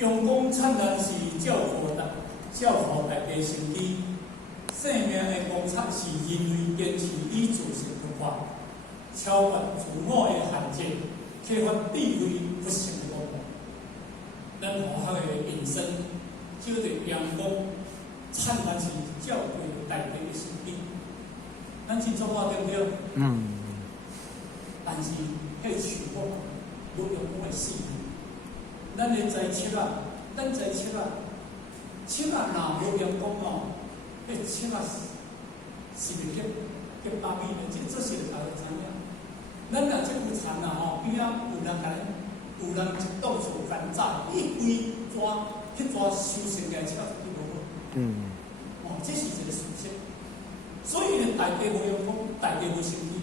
阳光灿烂是照顾大家身体，生命的光彩是人类坚持以自身突破，超越自我的限制，启发智慧不朽的光芒。咱和谐的人生，照着阳光灿烂是照顾大家的身体，咱真做法对不对？但是，迄树木无阳光会死。咱的栽树啊，树啊，若无阳光哦，迄树啊是袂结巴米的，这是大家知影。咱若即副田啊吼，边仔有人一栋厝干炸，一规抓收成来，树啊就无好。这是一个事实。所以呢，大家无阳光，大家无生气。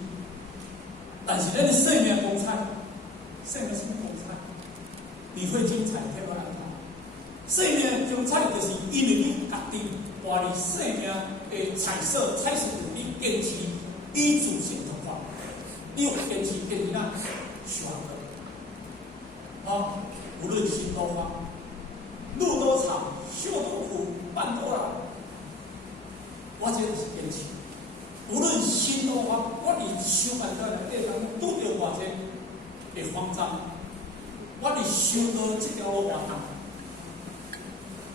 但是咱的生命光彩，生命什么光彩？你会精彩，听我安排。生命光彩就是因为你家己把你生命的彩色你坚持以自身突破，你有坚持啊，选择无论心多方，路多长，修多苦，半多难，我这就是坚持。无论心多方，我伫修办在内底当中拄着偌济的慌张，我伫修到这条路活动，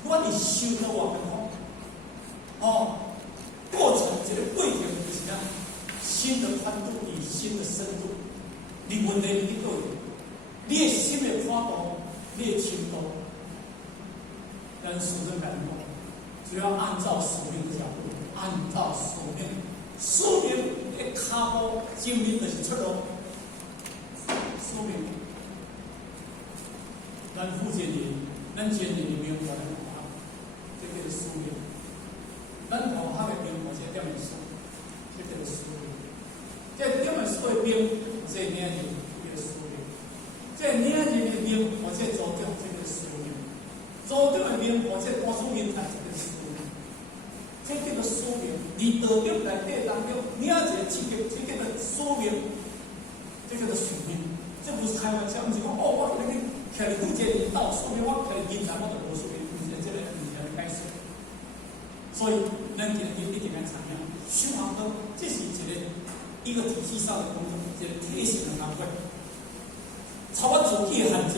我伫修到活动，过程这个过程就是讲心的宽度与心的深度，你问题伫倒位？你的心的宽度，你的深度，咱书生讲，只要按照使命的角度，按照使命的脚步，证明就是出路。使命，咱负责人，咱全人的命运来看，这个使命。咱学校的兵，这点的书，这个使命。这点的书的兵，这领人这个使命。这领人的兵，这组长这个使命。组长的兵，这班主任谈这个使命。这叫做使命。你道德内底当中，领一个这叫做使命，这叫做使命。这不是开玩笑，不是讲我今日徛伫负责人斗使命，我徛伫人才我就无使命，不是这个物件的解释。所以，咱今日一定要参与修行道，这是一个体系上的工作，一个体系的工作。超越自己的限制，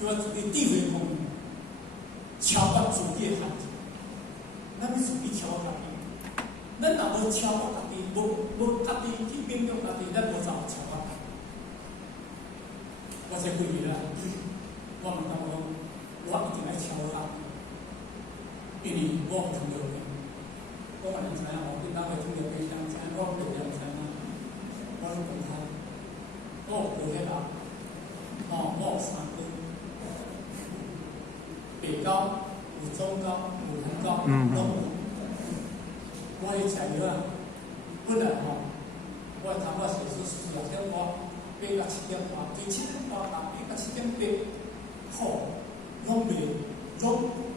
超越自己智慧功能，超越自己的限制。咱要自己超越家己，咱若无超越家己，无家己去勉强家己，咱无怎超越家己。我这几年啊，我问他讲，我一定要超越家己，因为我有糖尿病。我问人知影，我对哪位糖尿病知影？我有病知影，我有病态，我有高血压，我有三高，白高、有中高、有红高，拢有。我去食药啊，本来我的糖化血素是2.8，8到7.8，从7.8到8到7.8，拢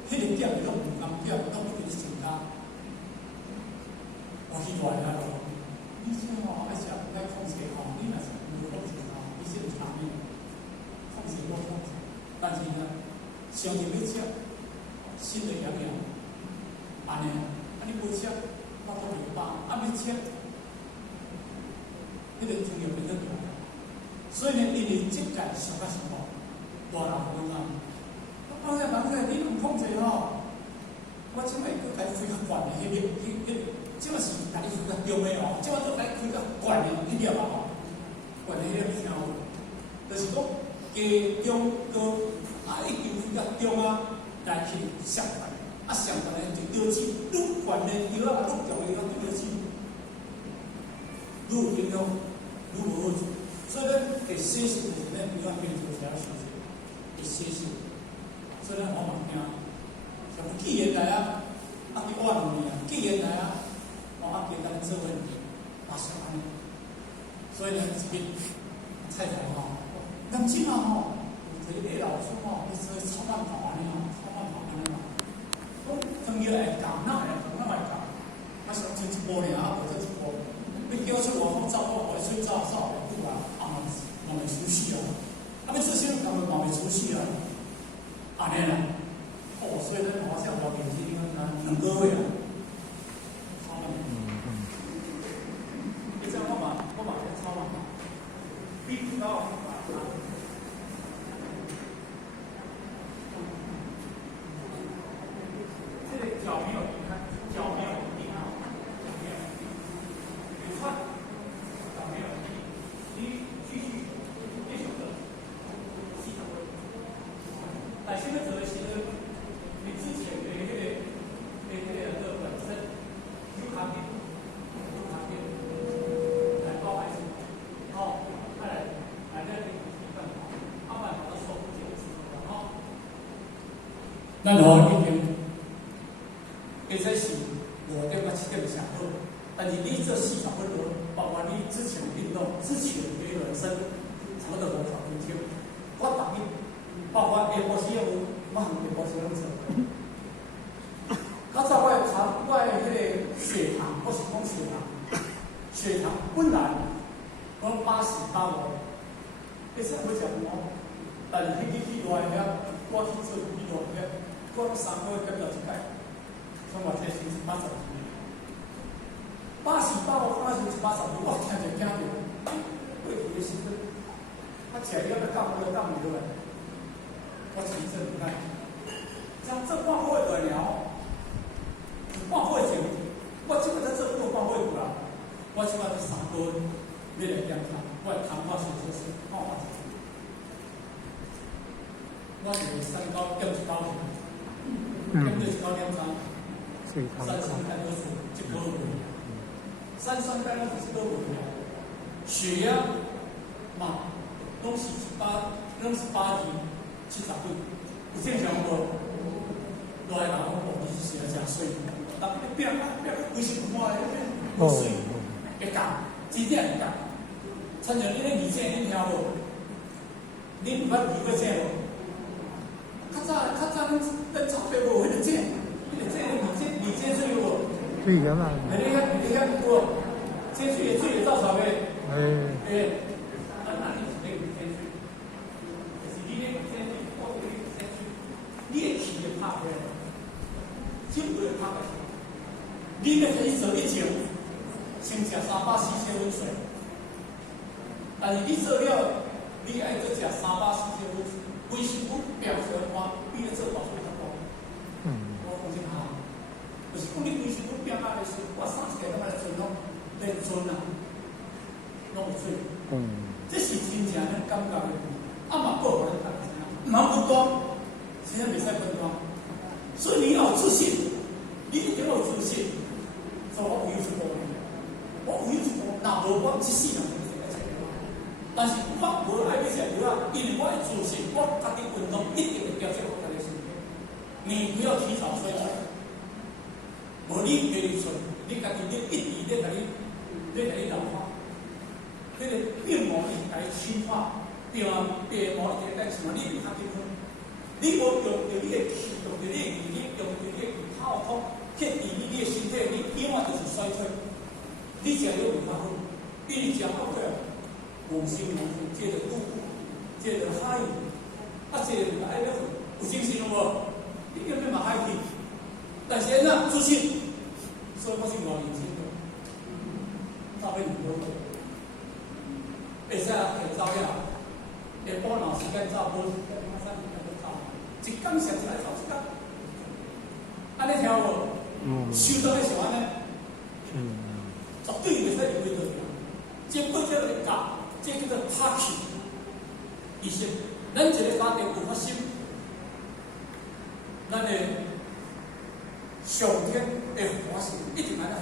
迄个点拢唔同点，拢不伫身家。我去大了咯，以前爱食爱控制你若是无控制你是有差别，控制无控制，但是呢，上日要食，心就痒痒，安尼，你不吃，我都袂饱，要吃，迄个糖尿病就来。所以呢，因为即届上较上好，大人讲啊，我讲人你唔控制我即摆佮开开较悬的迄个。即个是家己开较中的即个都家己开较悬的迄粒悬的迄个票，就是讲家中高已经开较中来去上班，上班呢就调起，愈悬的药愈重的药调起，愈有影响，愈无好处。所以呢，会洗洗就是咱比较变做条小事，会洗洗。所以呢，我嘛惊，像既然来去我两年既然来给咱做问题，小安尼。所以呢，这边菜头咱即马这个老师你做炒饭好安尼炒饭好安尼讲汤药会教，哪会教？想做一步尔，无做一步。你叫出外口走，我袂出走袂久嘛袂出息要做啥物嘛袂出息安尼啦，所以咱华夏老年机2个月啊，超慢。你知我嘛在超慢嘛，比到这个脚没有离开，脚没有离开，脚没有有穿，脚没有你继续的，系统。但现在做的是你之前的那个本身有卡片，来包还是好，再来这里一份，慢慢把它收不进去了哈。那我一天，这是5点到7点上课，但是你这4小时多，包括你之前的运动、之前的人生，什么都无法分清。我答应。包括下晡时有，我下晡时拢做。较早我迄个血糖，我是讲血糖本来我80、85，其实我食无，但是去外遐，我去做去外遐，我3个月减到1摆，所以我这是80斤。80、85，我是80，我听就惊着，过去的时阵，我食了要降落来。我提这你看，像这半个月来了，半个月前，我即摆在这过半个月啦，我即摆是3个月，你来检查，我谈话是看法是，我是3高减1高，减到1高3，33单都是1个月，33单都是1个月，血压嘛，拢是8级。70分，有正常无？来人讲你是食真水，但你变规身躯换无水，会降，真正会降。亲像你咧二姐，恁听无？恁毋捌二过姐无？较早咱草背无迄个姐，迄个姐二姐水有无？水个嘛。你遐有无？这水造草背。诶。你的气会拍开，心不会拍开。你要可以做1前，先食300、4千温水，但是你做了，你爱再食300、4千温水，规身躯表现话比咧做保水较高。我讲真哈，就是讲你规身躯变下来时，我3个月来做拢在做啊，拢有做。这是真正咱感觉的，嘛报互咱大家知影，毋多。现在袂使分段，所以你要有自信，你一定要有自信。所以我有一步，若无我1世人就会食药。但是我无爱要食药，因为我会自信，我家己运动一定会调节我家己身体。你不要提早衰退，无你袂入存，你家己你一直在甲你老化，这个病魔一直在侵化，病魔一直在侵化，你唔较健康。你无用着你的气，用着你的毅力，用着你的透通，去治理你的身体，你永远就是衰退。你食了唔较好，比你食好过，黄心黄心，接着肚腹，接着海，接着爱了有精神无？你根本嘛海去，但是咱自信，所以我是偌认真的，走要2个月，会使摕走了，下晡若时间走，无时间马上。一天上一来走一天，安尼听无？修道的时候安尼，绝对袂使离开道场。经过这个教，这叫做拍气。其实，咱一个家庭有发心，咱的上天的华心一定来得好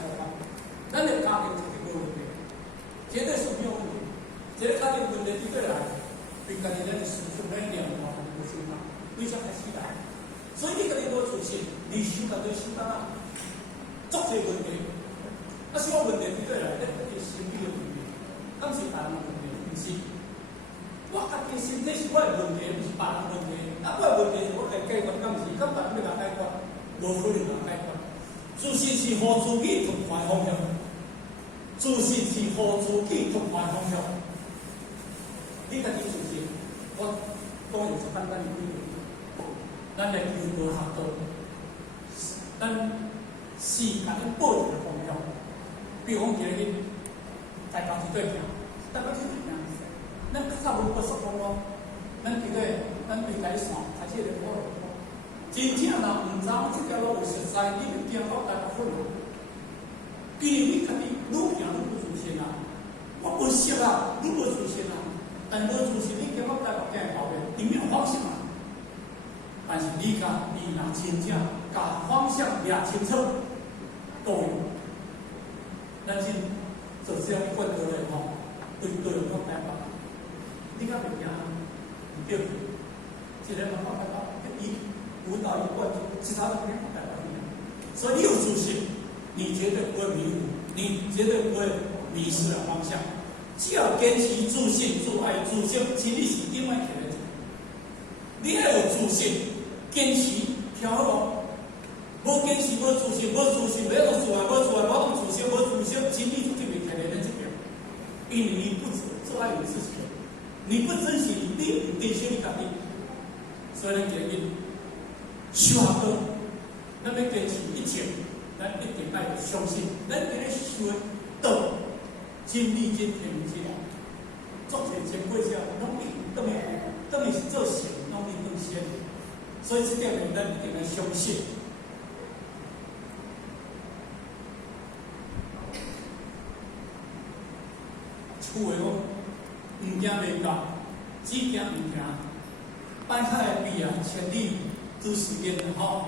咱。咱的家庭绝对无问题，绝对是没有问题。这个家庭问题对对来，对家己咱的思想咱良好无心嘛。非常开始来，所以你家己无自信，你想到对想到哪，足侪问题。什么问题对来？咱家己身体的问题，敢是别人的问题？毋是，我家己身体是我的问题，毋是别人的问题。我的问题是我来解决，敢毋是？敢别人要来解决，无可能来解决。自信是互自己突破方向，自信是互自己突破方向。你家己自信，我讲有简单的理由。咱来求道学道，咱是甲你保持方向。比如讲今日大家一对行，大家一对行，咱较早无不熟方咯，咱伫个咱对改线，开始来讨论。真正若毋知影即条路有熟悉，你就惊到大家混乱。因为你家己愈行愈不自信啊！我无熟啊，愈无自信啊。但无自信，你叫我带目镜后面，你没有方向啊。但是你若真正把方向抓清楚，够用。咱是做这样惯过来吼，对我带目，你敢袂惊？唔对，一个慢慢慢慢，一舞蹈一贯，其他的没有带目。所以你有自信，你绝对不会迷糊，你绝对不会迷失了方向。只要坚持自信、自爱、自信，真理是另外起来。你要有自信，坚持条路。无坚持，无自信，无自信，要有自爱，无自爱，无有自信，无自信，真理就袂起来咱这边。因为你不做爱有自信，你不珍惜，你不珍惜你家己。所以咱今日修学道，咱要坚持一切，咱一定要相信，咱今日修道。真理真天真，做些前辈者，拢等于是做善，拢比更先。所以这点咱一定要相信。厝话讲，毋惊袂到，只惊毋惊。摆开的比啊，千里之时间吼，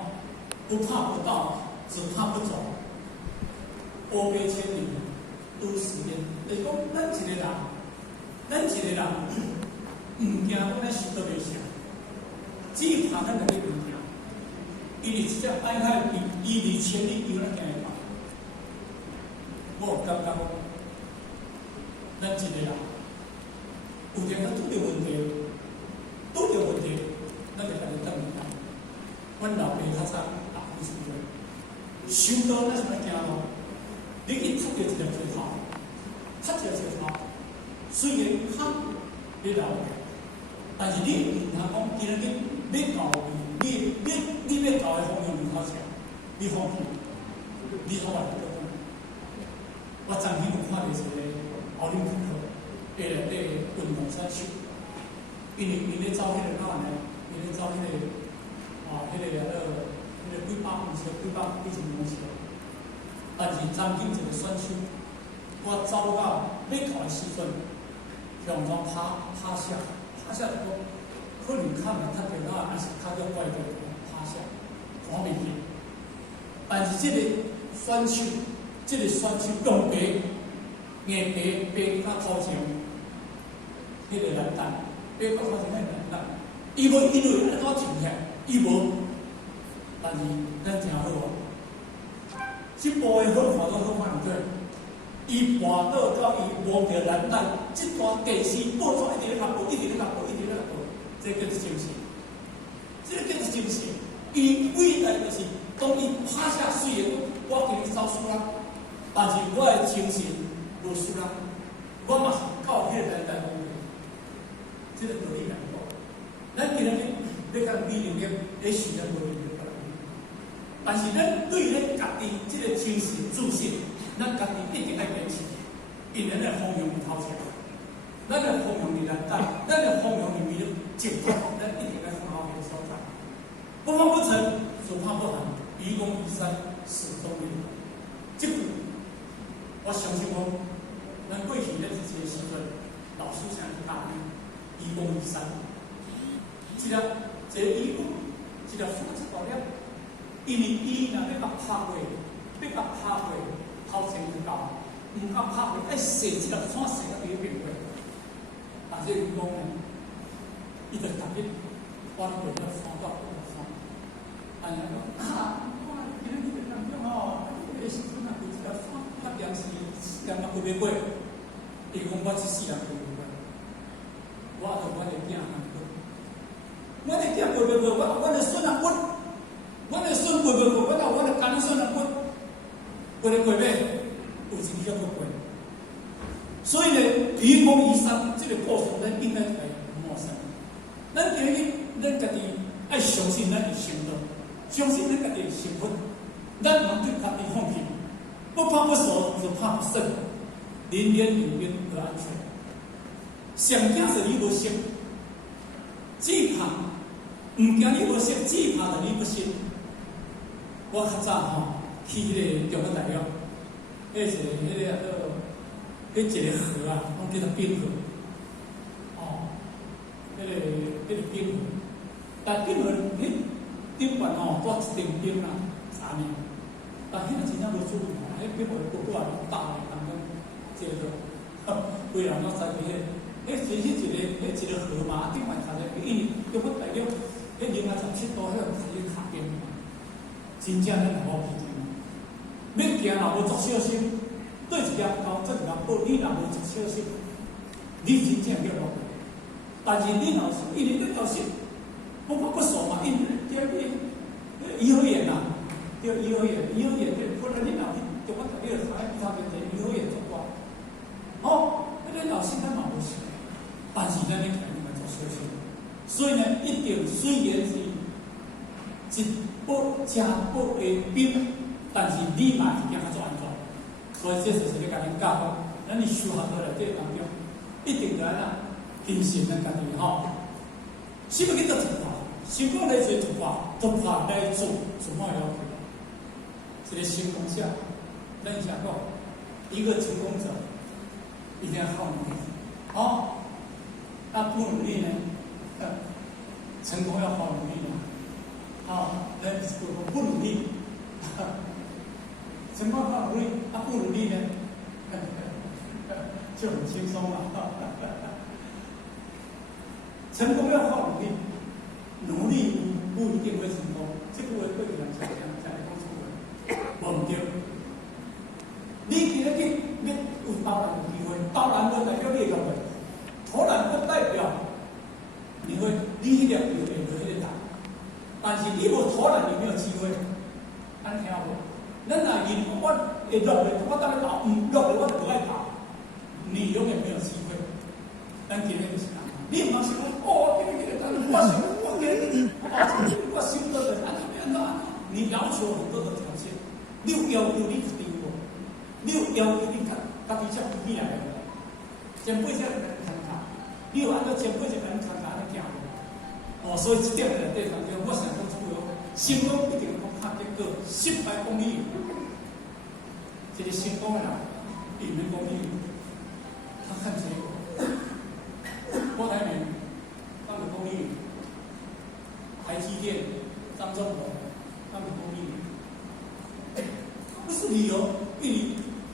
不怕不到，只怕不走。波别千里。都时间，就是讲，咱一个人，毋惊讲咱受到袂成，只怕咱两个唔惊，因为即只摆海伊离千里，伊咱惊会到。我感觉，咱一个人，有阵咱拄着问题，咱就家己等下。阮老爸较早50岁，收到咱是要惊咯。你去插着一条石头，虽然坎你留，但是你唔通讲今日你到你要到的方向唔好笑，你放弃，你好话就讲。我昨天有看到一个奥林匹克的运动选手，因咧走迄个哪呢？因咧走迄个几百公尺、几千公尺。但是曾经一个选手，我走到要考的时阵，向中趴下就讲，可能脚咪踢着哪，还是脚脚拐着趴下，看袂见。但是这个选手用白硬白到头前，迄个蓝带，白到头前迄个蓝带，伊无因为安怎停起，伊无，但是咱真好哦。即步的好看都好看唔对，伊跋倒到伊摸着蓝带，即段电视播出一直咧拍播，这叫做精神。这个叫做精神。伊伟大就是当伊趴下虽然我今日走输啦，但是我的精神无输啦，我嘛是到迄个蓝带方面。这个道理来讲，咱今日要甲比人咧时间无用。但是咱对咱家己即个精神自信，咱家己一定要坚持，因为咱的方向唔头前，咱的方向伫蓝带，咱的方向伫面正确，咱一定要好好的所在。不慌不成，只怕不寒，愚公移山，始终如一。即句，我相信讲，咱过去咧这个时阵，老师常去教愚公移山，这个愚公，这个数字道理。因为伊若要甲拍过，头前就到，毋甲拍过，爱踅一粒山踅到边边过。但是愚公呢，伊就逐日翻过了山到山，哎呀，讲今日你咁样哦，迄个时阵啊，规一粒山，拍电视4点过袂过，伊讲我一4点过袂过，我就我的囝过袂过，我的孙啊过。我的孙过，我的干孙啊过咧过尾，有一日要过。所以呢，愚公移山这个过程，咱应该来陌生。咱今日咱家己爱相信咱的相相信咱家己的成分，咱能对家己放弃，不怕不熟，只怕不胜。人言有缘而安全。上惊是你无识，只怕唔惊你无识，只怕是你不识。我较早吼去迄个中国大陆，迄一个河啊，拢叫做冰河。哦，迄个冰河，但冰河迄顶悬吼挂一层冰啦，3年。但迄个真正无注意吼，迄冰河过过来大个，人讲这个，规人拢知伊迄。迄其实一个河嘛，顶悬头个，因为中国大陆迄-17度，迄个是下冰，真正咱好奇怪。要行若无做小心，对一件高，做一件宝，你若无做小心，你真正叫落去。但是你若是因为你要是不怕不熟嘛，因为叫你颐和园呐，叫颐和园，颐和园本来你若去中国大陆参与他们的颐和园做过，哦，迄个老师咱嘛无识。但是咱咧肯定要做小心，所以呢，一定虽然是一步正步的兵，但是你嘛一定要做安全。所以这就是咧甲恁教导，咱伫修学课内底当中，一定要咱谨慎咱家己吼。什么叫做突破？成功来做突破，突破来做什么要求？这个成功者，咱想讲，一个成功者一定要靠努力，好。那不努力呢？成功要靠努力嘛。好，不努力，成功靠努力，不努力呢，就很轻松了。成功要靠努力，努力不一定会成功。这个我对你来讲讲出来，唔对。你今日去要有当然有机会，当然不代表你个会。突然不代表你会力量有迄个大，但是你无突然你没有机会，安听无？咱若认我会落来，我当然跑，唔落来我就不爱跑，你永远没有机会。咱今日就是咁，你唔好想哦，这个我想到的安怎样，你要求很多的条件，你有要求你一定有，你有要求你家己才起来的，前辈才能参加。你有按照前辈就跟参加来行哦，所以这点内底当中，我想讲出个成功一定讲看结果，失败讲理由。这个成功的人，伊免讲理由，他看结果。郭台铭，他们讲理由；台积电，张忠谋，他们讲理由。不是理由，因为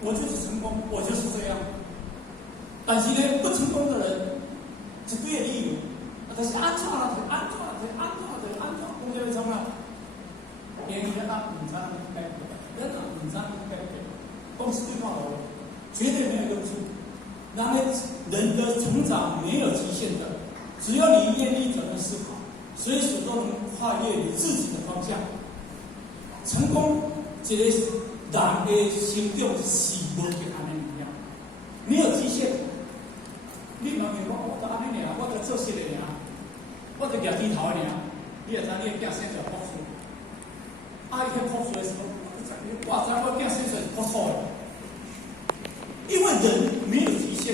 我就是成功，我就是这样。但是呢，不成功的人。一堆个理由，就是安怎讲讲这个创啊，别人他唔知改变，人唔知改变，公司对话我绝对没有用处。人的成长没有极限的，只要你愿意转换思考，随时都能跨越你自己的方向。成功，这个人的心中是无给他们一样，没有极限。你问我安尼尔，我做事的尔，我做业低头的尔，你也知你的囝生出来朴素，伊迄朴素的时候，我知我囝生出来朴素的，因为人没有极限，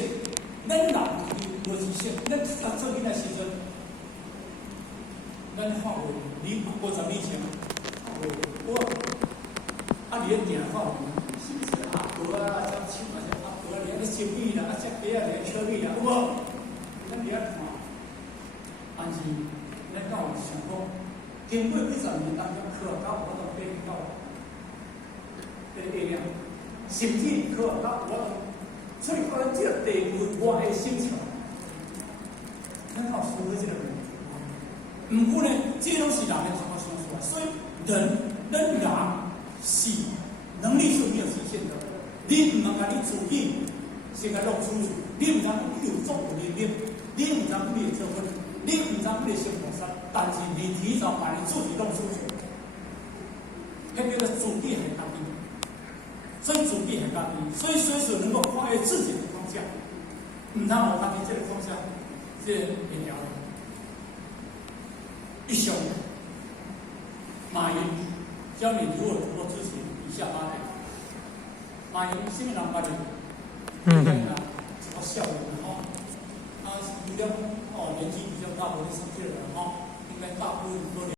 咱人无极限，咱做囡仔时阵，咱看过你50年前，我你咧定看是不是阿婆啊，像亲啊，像阿婆啊，连个小米啦，像鸡啊，连小米啦，有无？咱伫遐看，但是咱敢有想讲，经过几十年当中，科学家我都变到这个量，甚至科学家我所以讲这个地球我的星球，咱靠思维这个问题。不过呢，这拢是人的头脑想出来，所以人是能力是没有极限的。你唔能把你自己先甲弄出去，你唔能你有足有能力，你唔能你结婚，你唔能你先破产，但是你提早把你自己弄出去，那叫做自己很高明，所以自己很高明，所以随时能够跨越自己的方向，唔通我发现这个方向是很遥远，一想。马云教你如何突破自己以下8点。马云什么人马云？怎么笑人哦？啊，比较年纪比较大，或者生气的人应该大部分都。